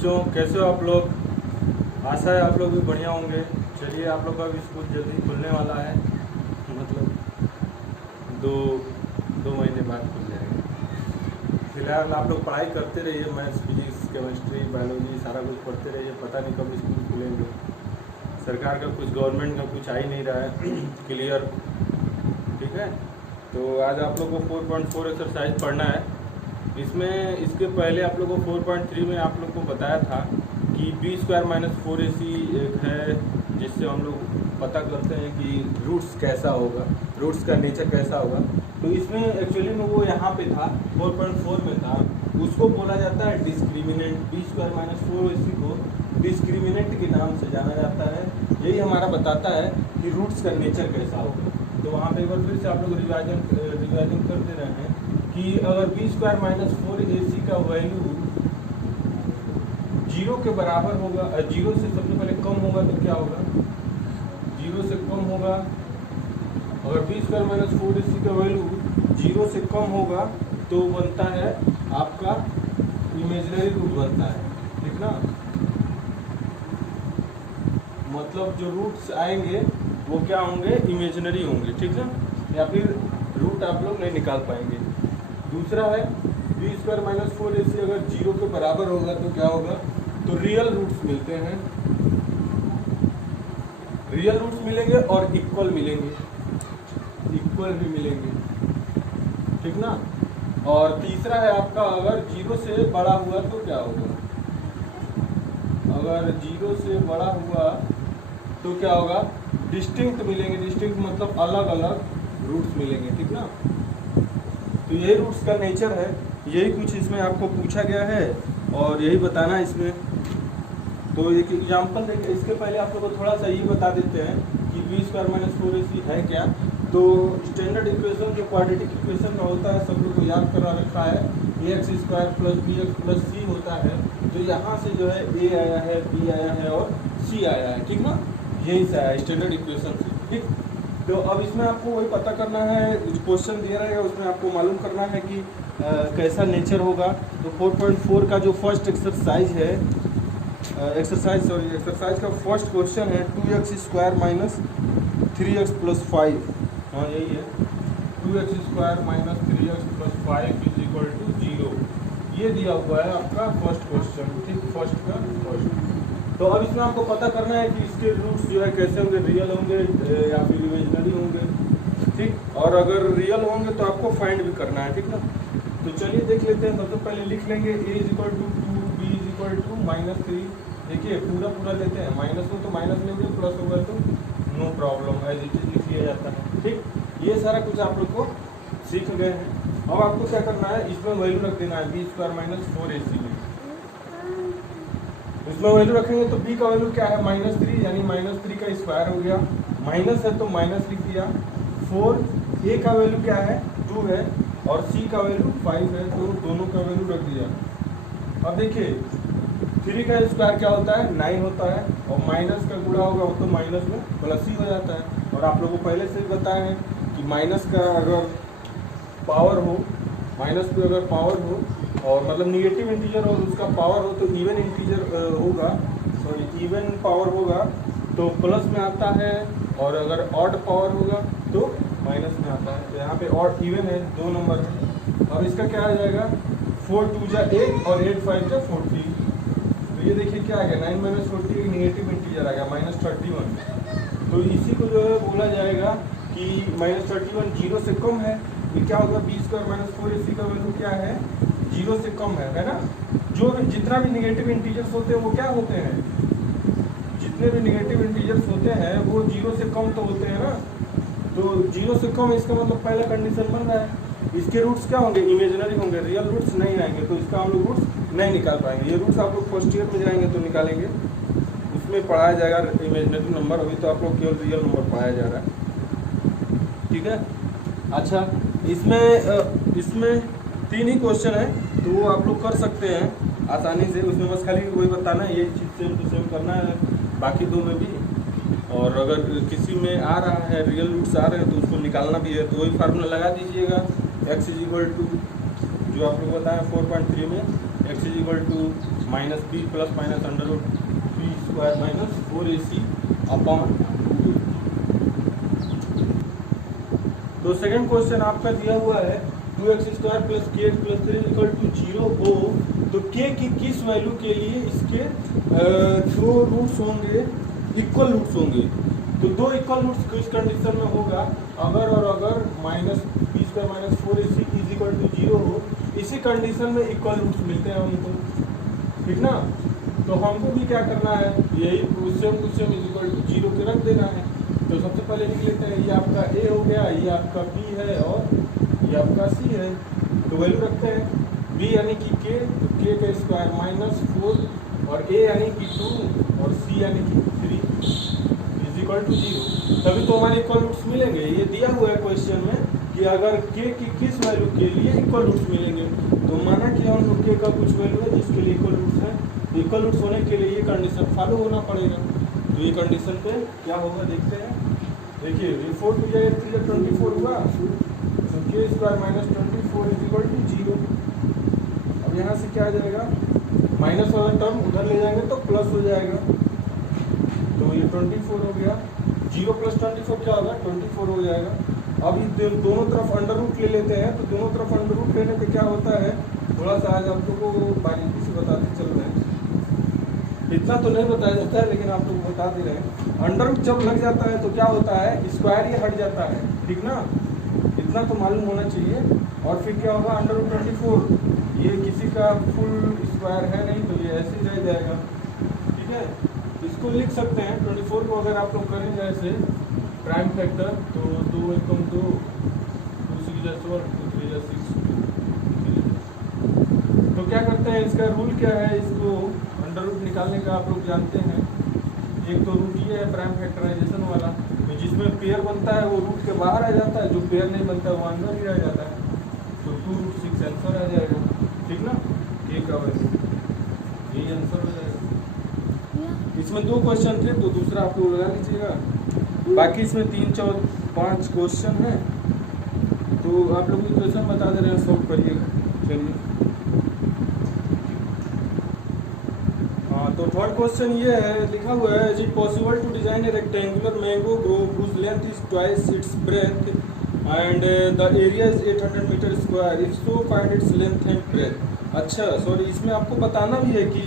बच्चों, कैसे हो आप लोग? आशा है आप लोग भी बढ़िया होंगे। चलिए, आप लोग का भी स्कूल जल्दी खुलने वाला है, मतलब दो दो महीने बाद खुल जाएगा। फिलहाल आप लोग पढ़ाई करते रहिए, मैथ्स, फिजिक्स, केमिस्ट्री, बायोलॉजी सारा कुछ पढ़ते रहिए। पता नहीं कब स्कूल खुलेंगे। सरकार का कुछ, गवर्नमेंट का कुछ आ ही नहीं रहा है क्लियर। ठीक है, तो आज आप लोग को 4.4 एक्सरसाइज पढ़ना है। इसमें इसके पहले आप लोग को 4.3 में आप लोग को बताया था कि b² - 4ac एक है, जिससे हम लोग पता करते हैं कि रूट्स कैसा होगा, रूट्स का नेचर कैसा होगा। तो इसमें एक्चुअली में वो यहाँ पे था, 4.4 में था, उसको बोला जाता है डिस्क्रिमिनेंट। b² - 4ac को डिस्क्रिमिनेंट के नाम से जाना जाता है। यही हमारा बताता है कि रूट्स का नेचर कैसा होगा। तो वहाँ पे एक बार फिर से आप लोग रिवाइजन कर दे रहे हैं कि अगर b² - 4ac का वैल्यू 0 के बराबर होगा, 0 से सबसे पहले कम होगा तो क्या होगा? 0 से कम होगा। अगर b² - 4ac का वैल्यू 0 से कम होगा तो बनता है आपका इमेजिनरी रूट बनता है, ठीक ना। मतलब जो रूट्स आएंगे वो क्या होंगे? इमेजिनरी होंगे, ठीक है, या फिर रूट आप लोग नहीं निकाल पाएंगे। दूसरा है b² - 4ac अगर 0 के बराबर होगा तो क्या होगा? तो रियल रूट्स मिलते हैं, रियल रूट्स मिलेंगे और इक्वल मिलेंगे, इक्वल भी मिलेंगे, ठीक ना। और तीसरा है आपका अगर 0 से बड़ा हुआ तो क्या होगा? अगर 0 से बड़ा हुआ तो क्या होगा? डिस्टिंक्ट मिलेंगे। डिस्टिंक्ट मतलब अलग अलग रूट्स मिलेंगे, ठीक ना। तो यही रूट्स का नेचर है, यही कुछ इसमें आपको पूछा गया है और यही बताना है इसमें। तो एक एग्जांपल देखिए, इसके पहले आप लोग को थोड़ा सा ये बता देते हैं कि b² - 4ac है क्या। तो स्टैंडर्ड इक्वेशन जो क्वाड्रेटिक इक्वेशन का होता है, सब लोग को याद करा रखा है, ax² + bx + c होता है। तो यहाँ से जो है a आया है, b आया है और c आया है, ठीक ना। यही से आया स्टैंडर्ड इक्वेशन से, ठीक। तो अब इसमें आपको वही पता करना है, क्वेश्चन दिया रहेगा उसमें आपको मालूम करना है कि कैसा नेचर होगा। तो 4.4 का जो फर्स्ट एक्सरसाइज है, एक्सरसाइज का फर्स्ट क्वेश्चन है 2x² - 3x + 5। हाँ यही है, 2x² - 3x + 5 = 0। ये दिया हुआ है आपका फर्स्ट क्वेश्चन, ठीक, फर्स्ट का फर्स्ट। तो अब इसमें आपको पता करना है कि इसके रूट्स जो है कैसे होंगे, रियल होंगे या फिर इमेजिनरी होंगे, ठीक। और अगर रियल होंगे तो आपको फाइंड भी करना है, ठीक ना। तो चलिए देख लेते हैं। सबसे पहले लिख लेंगे a = 2, b = -3। देखिए पूरा लेते हैं, माइनस में तो माइनस लेंगे, प्लस होगा तो no problem, as it is लिख लिया जाता है, ठीक। ये सारा कुछ आप लोग को सीख गए हैं। अब आपको क्या करना है, इसमें वैल्यू रख देना है b² - 4ac में। इसमें वैल्यू रखेंगे तो b का वैल्यू क्या है? -3, यानी -3 का स्क्वायर हो गया। माइनस है तो माइनस लिख दिया। 4, a का वैल्यू क्या है? 2 है और c का वैल्यू 5 है, तो दोनों का वैल्यू रख दिया। अब देखिए 3 का स्क्वायर क्या होता है? 9 होता है, और माइनस का गुणा होगा तो माइनस में प्लस ही हो जाता है। और आप लोगों को पहले से ही बताया है कि माइनस का अगर पावर हो, माइनस पे अगर पावर हो और मतलब निगेटिव इंटीजर और उसका पावर हो तो इवन इंटीजर होगा, सॉरी इवन पावर होगा तो प्लस में आता है, और अगर ऑड पावर होगा तो माइनस में आता है। तो यहाँ पे ऑड इवन है, 2 नंबर है। अब इसका क्या आ जाएगा? 4 × 2 = 8 और 8 × 5 = 40। तो ये देखिए क्या आ गया? 9 - 40 एक निगेटिव इंटीजर आ गया, -31। तो इसी को जो है बोला जाएगा कि -31 0 से कम है। ये क्या होगा? b² - 4ac का वैल्यू क्या है? 0 से कम है ना। जो भी जितना भी निगेटिव इंटीजर्स होते हैं वो क्या होते हैं? जितने भी निगेटिव इंटीजर्स होते हैं वो 0 से कम तो होते हैं ना। तो 0 से कम, इसका मतलब पहला कंडीशन बन रहा है। इसके रूट्स क्या होंगे? इमेजिनरी होंगे, रियल रूट्स नहीं आएंगे, तो इसका हम लोग रूट्स नहीं निकाल पाएंगे। ये रूट्स आप लोग फर्स्ट ईयर में जाएंगे तो निकालेंगे, उसमें पढ़ाया जाएगा इमेजिनरी नंबर। अभी तो आप लोग केवल रियल नंबर पढ़ाया जा रहा है, ठीक है। अच्छा, इसमें 3 ही क्वेश्चन है, तो वो आप लोग कर सकते हैं आसानी से। उसमें बस खाली वही बताना है, ये चीज़ सेम टू सेम करना है, बाकी 2 में भी। और अगर किसी में आ रहा है, रियल रूट्स आ रहे हैं, तो उसको निकालना भी है, तो वही फार्मूला लगा दीजिएगा। x = जो आप लोग बताएं 4.3 में X is equal to minus B plus minus under root B square minus 4ac upon 2। तो सेकंड क्वेश्चन आपका दिया हुआ है 2x² plus kx plus 3 equal to 0 हो तो k की किस वैल्यू के लिए इसके दो रूट्स होंगे, इक्वल रूट्स होंगे। तो दो इक्वल रूट्स किस कंडीशन में होगा, अगर minus B square minus 4ac is equal to 0 हो, इसी कंडीशन में इक्वल रूट्स मिलते हैं हमको, ठीक ना। तो हमको भी क्या करना है, यही क्वेश्चन इज इक्वल टू 0 के रख देना है। तो सबसे पहले लिख लेते हैं, ये आपका a हो गया, ये आपका b है और ये आपका c है। तो वैल्यू रखते हैं, b यानी कि k, तो k का स्क्वायर माइनस 4 और a यानी कि 2 और c यानी कि 3 इज इक्वल टू 0। तभी तो हमारे इक्वल रूट्स मिलेंगे। ये दिया हुआ है क्वेश्चन में कि अगर k की किस वैल्यू के लिए इक्वल रूट्स मिलेंगे, तो माना कि हम लोग k का कुछ वैल्यू है जिसके लिए इक्वल रूट्स है। इक्वल रूट्स होने के लिए ये कंडीशन फॉलो होना पड़ेगा। तो ये कंडीशन पे क्या होगा देखते हैं। देखिए ये 4 टू या 3 या 24 हुआ, तो k square minus 24 is equal to 0। अब यहाँ से क्या आ जाएगा, माइनस वाला टर्म उधर ले जाएंगे तो प्लस हो जाएगा। तो ये 24 हो गया, 0 प्लस 24 क्या होगा, 24 हो जाएगा। अब ये दोनों तरफ अंडर रूट ले लेते हैं, तो दोनों तरफ अंडर रूट लेने पे क्या होता है, थोड़ा सा आज आप लोगों को बारीकी से बताते चल रहे हैं। इतना तो नहीं बताया जाता है लेकिन आप लोग बता दे रहे हैं। अंडर रूट जब लग जाता है तो क्या होता है, स्क्वायर ये हट जाता है, ठीक ना। इतना तो मालूम होना चाहिए। और फिर क्या होगा, अंडर रूट 24 ये किसी का फुल स्क्वायर है नहीं, तो ये ऐसे ही रह जाएगा, ठीक है। इसको लिख सकते हैं 24 को अगर आप लोग करेंगे ऐसे प्राइम फैक्टर, तो 2 एकम 2, 2 6 4, 2 3 6। तो क्या करते हैं, इसका रूल क्या है, इसको अंडर रूट निकालने का आप लोग जानते हैं। एक तो रूट ये है प्राइम फैक्टराइजेशन वाला, तो जिसमें पेयर बनता है वो रूट के बाहर आ जाता है, जो पेयर नहीं बनता वो अंदर ही रह जाता है। तो 2√6 आंसर आ जाएगा, ठीक ना। k का वैल्यू यही आंसर हो जाएगा। इसमें 2 क्वेश्चन थे, तो दूसरा आप लोग लगा लीजिएगा। बाकी इसमें 3 4 5 क्वेश्चन है, तो आप लोग इक्वेशन बता दे रहे हैं, सॉल्व करिएगा। चलिए तो थर्ड क्वेश्चन ये है, लिखा हुआ है, is it possible to design a rectangular mango grove whose length is twice its breadth and the area is 800 metre square, if so find its length and breadth. अच्छा sorry, इसमें आपको बताना भी है कि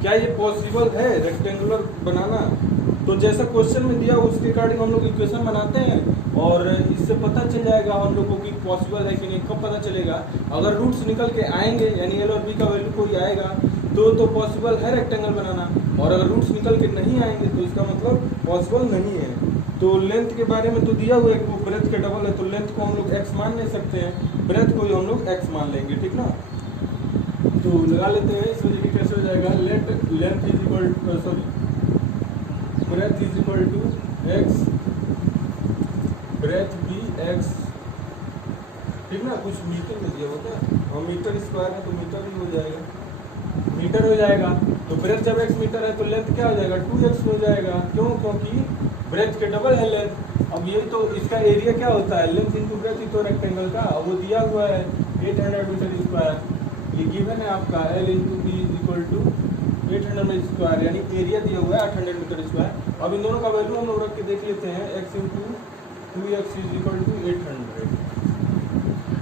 क्या ये पॉसिबल है रेक्टेंगुलर बनाना। तो जैसा क्वेश्चन में दिया उसके अकॉर्डिंग हम लोग इक्वेशन बनाते हैं और इससे पता चल जाएगा हम लोगों को कि पॉसिबल है कि नहीं। कब पता चलेगा, अगर रूट्स निकल के आएंगे यानी एल और बी का वैल्यू कोई आएगा तो पॉसिबल है रेक्टेंगल बनाना, और अगर रूट्स निकल के नहीं आएंगे तो इसका मतलब पॉसिबल नहीं है। तो लेंथ के बारे में तो दिया हुआ है कि वो ब्रेथ के डबल है, तो लेंथ को हम लोग x मान नहीं सकते हैं, ब्रेथ को ही हम लोग x मान लेंगे, ठीक ना। तो लगा लेते हैं, इसमें देखिए कैसे हो जाएगा, length is equal sorry breadth is equal to x, breadth भी x, ठीक ना। कुछ मीटर में दिया होता है, और मीटर स्क्वायर है तो मीटर ही हो जाएगा, मीटर हो जाएगा। तो ब्रेथ जब x मीटर है तो लेंथ क्या हो जाएगा, 2x हो जाएगा। क्यों, क्योंकि ब्रेथ के डबल है लेंथ। अब ये तो इसका एरिया क्या होता है, लेंथ इंटू ब्रेथ ही तो रेक्टेंगल का, वो दिया हुआ है 800 मीटर स्क्वायर, ये गिवन है आपका L into B is equal to 800 metre square, यानी एरिया दिया हुआ है 800 मीटर स्क्वायर। अब इन दोनों का वैल्यू हम लोग रख के देख लेते हैं, x into 2x is equal to 800।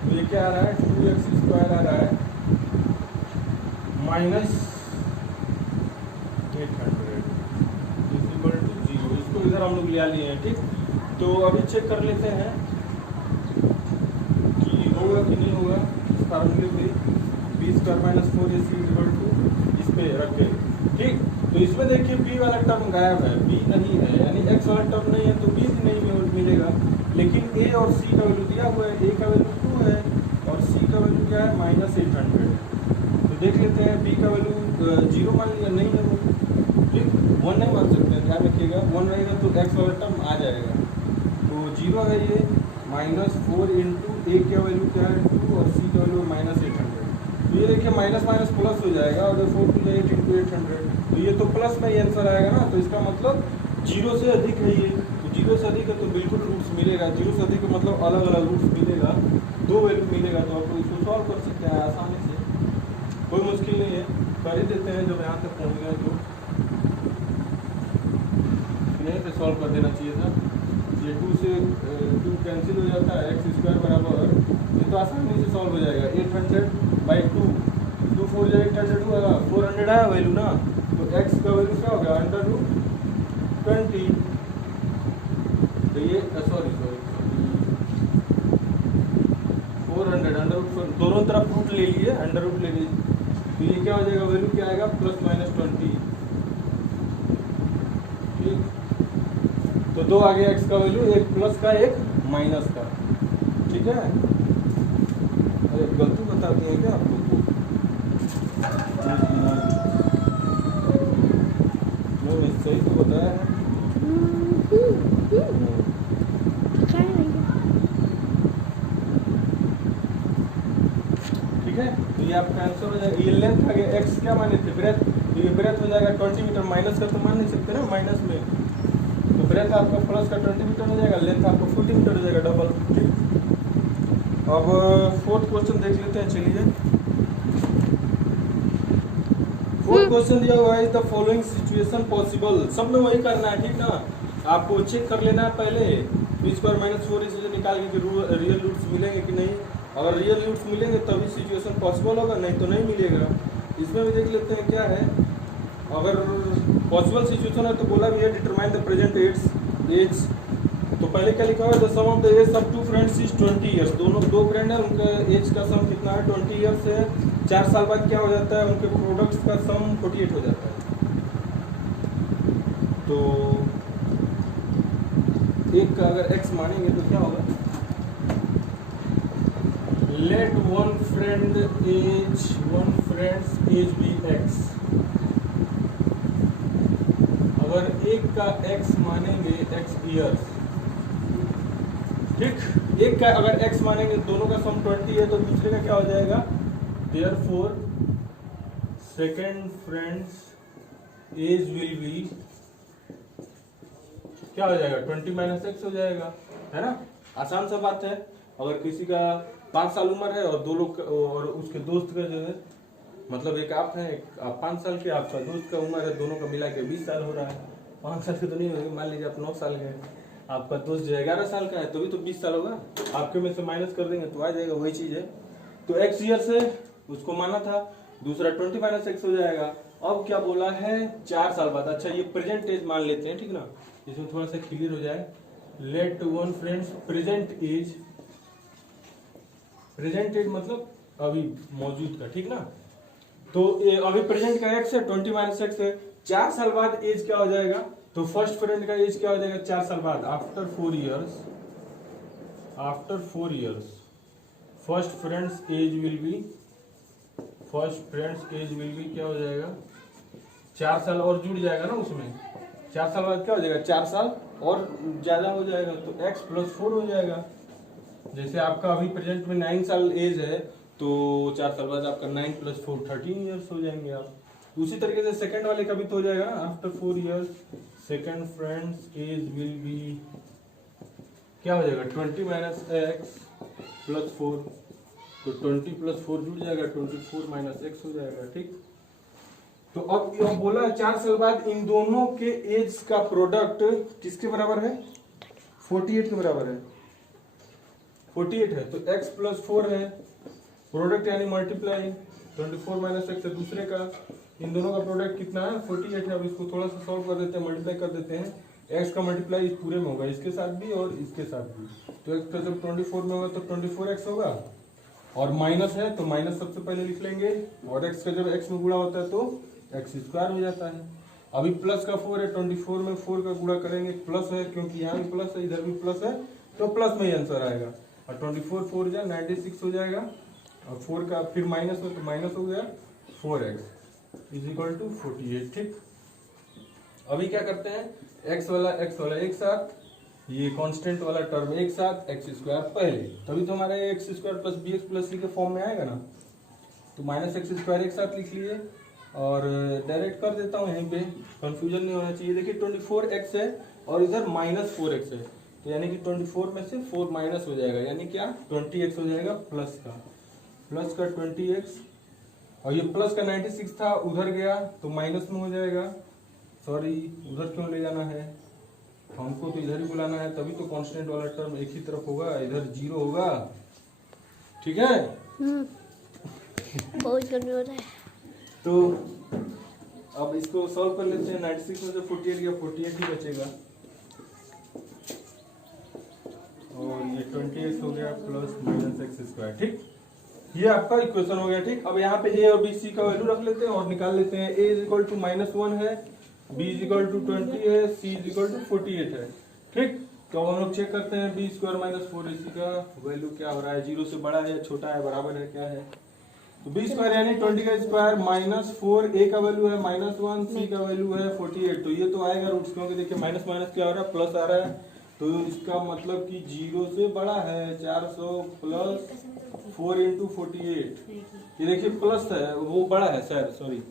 तो ये क्या आ रहा है, 2x स्क्वायर आ रहा है माइनस 800 इज इक्वल टू 0। इसको इधर हम लोग ले लिए हैं, ठीक। तो अभी चेक कर लेते हैं कि होगा कि नहीं होगा। इस फार्मूले पे B square minus 4ac is equal to इस पे रखे, ठीक। तो इसमें देखिए b वाला टर्म गायब है, b नहीं है, यानी x वाला टर्म नहीं है तो b भी नहीं मिलेगा। लेकिन a और c का वैल्यू दिया हुआ है, a का वैल्यू 2 है और c का वैल्यू क्या है, माइनस 800 है। तो देख लेते हैं, b का वैल्यू 0 मान लिया, नहीं है वो, ठीक। 1 नहीं मान सकते, ध्यान रखिएगा, 1 रहेगा तो x वाला टर्म आ जाएगा। तो 0 है ये, माइनस 4 इंटू a का वैल्यू क्या है 2 और c का वैल्यू माइनस 800। तो ये देखिए माइनस माइनस प्लस हो जाएगा, और 4 टू 8 इंटू 800, तो ये तो प्लस में ही आंसर आएगा ना। तो इसका मतलब 0 से अधिक है ये, तो 0 से अधिक है तो बिल्कुल रूट्स मिलेगा, 0 से अधिक मतलब अलग अलग रूट्स मिलेगा, 2 वैल्यू मिलेगा। तो आप इसको सॉल्व कर सकते हैं आसानी से। कोई मुश्किल नहीं है, कर ही देते हैं। जब यहाँ तक पहुँच गए तो यहीं से सॉल्व कर देना चाहिए था। ये 2 से 2 कैंसिल हो जाता है, एक्स स्क्वायर बराबर, ये तो आसानी से सॉल्व हो जाएगा। 800/2, 2 4 जाए 800 होगा, 400 आया वैल्यू ना, तो एक्स का वैल्यू क्या होगा √20। तो ये सॉरी 400 √4, दोनों तरफ रूट ले लिए, अंडर रूट ले लीजिए, तो ये क्या हो जाएगा, वैल्यू क्या आएगा ±20। ठीक, तो 2 आ गया एक्स का वैल्यू, एक प्लस का एक माइनस का। ठीक है, अरे गलती बता दिए क्या आप लोग को? नहीं, सही तो बताया है। ठीक है, तो ये आपका आंसर हो जाएगा। ये लेंथ आ गया, एक्स क्या माने थे, ब्रेथ, तो ये ब्रेथ हो जाएगा 20 मीटर। माइनस का तो मान नहीं सकते ना, माइनस में, तो ब्रेथ आपका प्लस का 20 मीटर हो जाएगा, लेंथ आपका 40 मीटर हो जाएगा, डबल। ठीक, अब 4th क्वेश्चन देख लेते हैं, चलिए। 4th क्वेश्चन दिया हुआ है, द फॉलोइंग सिचुएशन पॉसिबल। सब में वही करना है, ठीक ना, आपको चेक कर लेना है पहले b² - 4 इसे निकाल के रियल रूट्स मिलेंगे कि नहीं। अगर रियल रूट्स मिलेंगे तभी सिचुएशन पॉसिबल होगा, नहीं तो नहीं मिलेगा। इसमें भी देख लेते हैं क्या है। अगर पॉसिबल सिचुएशन है तो बोला भी है डिटरमाइन द प्रेजेंट एज। तो पहले क्या लिखा हुआ है, the sum of the age of 2 friends is 20 years. दोनों 2 फ्रेंड है, उनका एज का सम कितना है, 20 ईयर्स है। 4 साल बाद क्या हो जाता है, उनके प्रोडक्ट्स का सम 48 हो जाता है। तो एक का अगर x मानेंगे तो क्या होगा, let one friend's age be x। अगर एक का x मानेंगे x ईयर्स, ठीक, एक का अगर x मानेंगे, दोनों का सम 20 है, तो दूसरे का क्या हो जाएगा, therefore second friend's age will be क्या हो जाएगा, 20 - x हो जाएगा, है ना। आसान सा बात है। अगर किसी का 5 साल उम्र है और 2 लोग और उसके दोस्त का जो है, मतलब एक आप हैं, एक आप 5 साल के, आपका दोस्त का उम्र है, दोनों का मिला के 20 साल हो रहा है। 5 साल के तो नहीं होगी, मान लीजिए आप 9 साल के हैं, आपका दोस्त जो 11 साल का है, तो भी तो 20 साल होगा। आपके में से माइनस कर देंगे तो आ जाएगा, वही चीज है। तो x ईयर से उसको माना था, दूसरा 20 - x हो जाएगा। अब क्या बोला है, 4 साल बाद। अच्छा, ये प्रेजेंट एज मान लेते हैं, ठीक ना, इसमें थोड़ा सा क्लियर हो जाए। Let one friend's present age मतलब अभी मौजूद का, ठीक ना। तो अभी प्रेजेंट का x है, 20 - x है। 4 साल बाद एज क्या हो जाएगा, तो फर्स्ट फ्रेंड का एज क्या हो जाएगा 4 साल बाद, after 4 years first friend's age will be क्या हो जाएगा, 4 साल और जुड़ जाएगा ना उसमें। 4 साल बाद क्या हो जाएगा, 4 साल और ज्यादा हो जाएगा, तो x + 4 हो जाएगा। जैसे आपका अभी प्रेजेंट में 9 साल एज है, तो 4 साल बाद आपका 9 + 4 13 ईयर्स हो जाएंगे आप। उसी तरीके से सेकंड वाले का भी तो हो जाएगा ना, after 4 years second friend's age will be क्या हो जाएगा, 20 - x + 4, तो 20 + 4 जुड़ जाएगा, 24 - x हो जाएगा। ठीक, तो अब यह बोला 4 साल बाद इन दोनों के एज का प्रोडक्ट किसके बराबर है, 48 के बराबर है। 48 है तो x + 4 है, प्रोडक्ट यानी मल्टीप्लाई 24 - x है दूसरे का। इन दोनों का प्रोडक्ट कितना है, 48 है। अब इसको थोड़ा सा सॉल्व कर देते हैं, मल्टीप्लाई कर देते हैं। x का मल्टीप्लाई इस पूरे में होगा, इसके साथ भी और इसके साथ भी। तो x का जब 24 में होगा तो 24x होगा, और माइनस है तो माइनस सबसे पहले लिख लेंगे, और x का जब x में गुणा होता है तो x² हो जाता है। अभी प्लस का 4 है, 24 में 4 का गुणा करेंगे, प्लस है क्योंकि यहाँ भी प्लस है, इधर भी प्लस है, तो प्लस में ही आंसर आएगा। और 24 4 जा 96 हो जाएगा, और 4 का फिर माइनस हो तो माइनस हो गया, 4x = 48। ठीक, अभी क्या करते हैं, x वाला एक साथ, ये कांस्टेंट वाला टर्म एक साथ, x² पहले, तभी तो हमारा x² + bx + c के फॉर्म में आएगा ना। तो -x² एक साथ लिख लिए, और डायरेक्ट कर देता हूँ, यहीं पे कंफ्यूजन नहीं होना चाहिए। देखिए 24x है और इधर -4x है, तो यानी कि 24 में से 4 माइनस हो जाएगा, यानी क्या 20x हो जाएगा, प्लस का 20x और ये प्लस का 96 था, उधर गया तो माइनस में हो जाएगा। सॉरी, उधर क्यों ले जाना है, हमको तो इधर ही बुलाना है, तभी तो कांस्टेंट वाला टर्म एक ही तरफ होगा, इधर 0 होगा। ठीक है। बहुत जरूरी हो रहा है। तो अब इसको सॉल्व कर लेते हैं। 96 में से 48 गया, 48 ही बचेगा, और ये 28 हो गया प्लस माइनस एक्स स्क्वायर। ठीक, ये आपका इक्वेशन हो गया। ठीक, अब यहाँ पे ए और बी सी का वैल्यू रख लेते हैं और निकाल लेते हैं। ए इज इक्वल टू -1 है, बी इज इक्वल टू 20 है, सी इज इक्वल टू 48 है। ठीक, तो हम लोग चेक करते हैं बी स्क्वायर माइनस 4ac का वैल्यू क्या हो रहा है, 0 से बड़ा है, छोटा है, बराबर है, क्या है। तो बी स्क्वायर यानी 20 का स्क्वायर -4, ए का वैल्यू है -1, सी का वैल्यू है 48। तो ये तो आएगा रूट्स, क्योंकि देखिए माइनस माइनस क्या हो रहा है, प्लस आ रहा है, तो इसका मतलब कि 0 से बड़ा है। 400 प्लस 4 इंटू 48, ये देखिए प्लस है, वो बड़ा है सर, सॉरी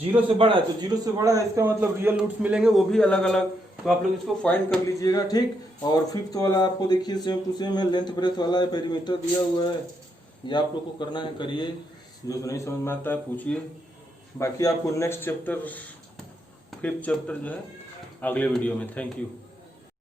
0 से बड़ा है, तो 0 से बड़ा है, इसका मतलब रियल रूट्स मिलेंगे, वो भी अलग अलग। तो आप लोग इसको फाइंड कर लीजिएगा। ठीक, और फिफ्थ वाला आपको देखिए सेम टू सेम है, लेंथ ब्रेथ वाला है, पेरीमीटर दिया हुआ है, ये आप लोग को करना है, करिए। जो नहीं समझ में आता है पूछिए, बाकी आपको नेक्स्ट चैप्टर 5th चैप्टर जो है अगले वीडियो में। Thank you.